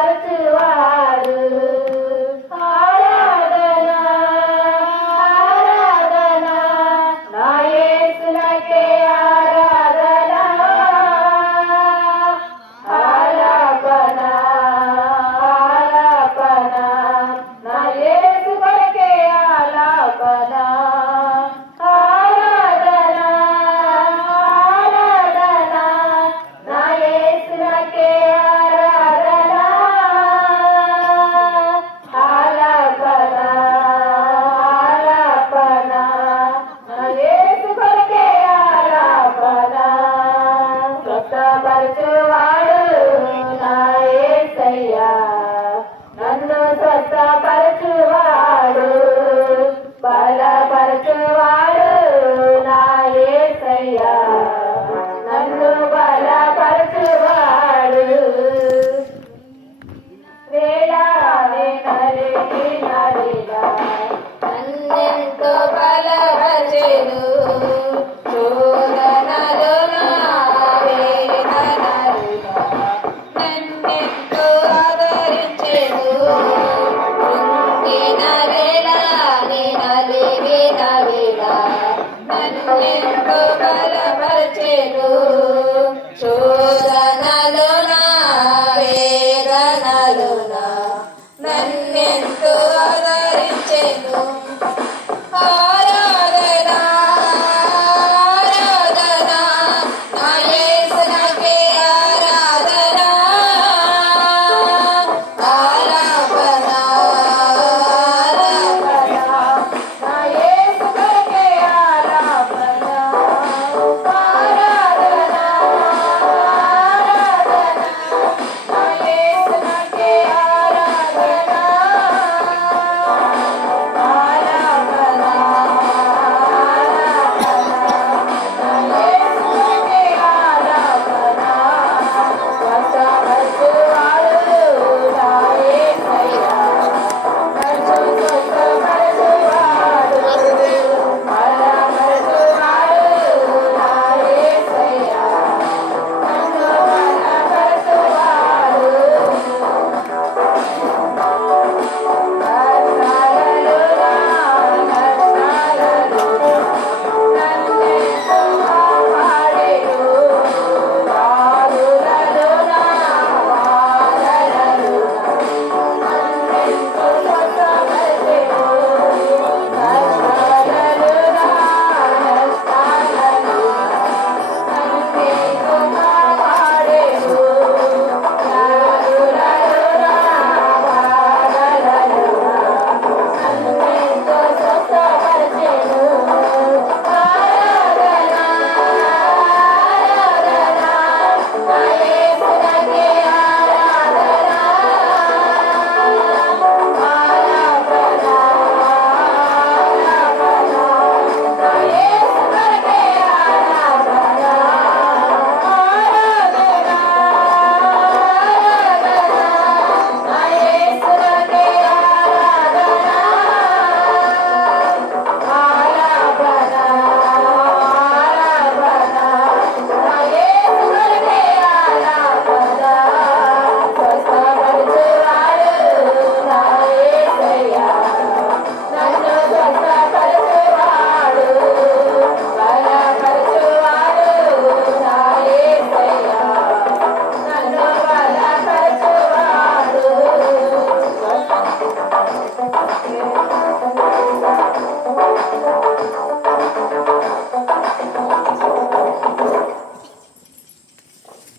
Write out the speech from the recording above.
காலத்து Thank.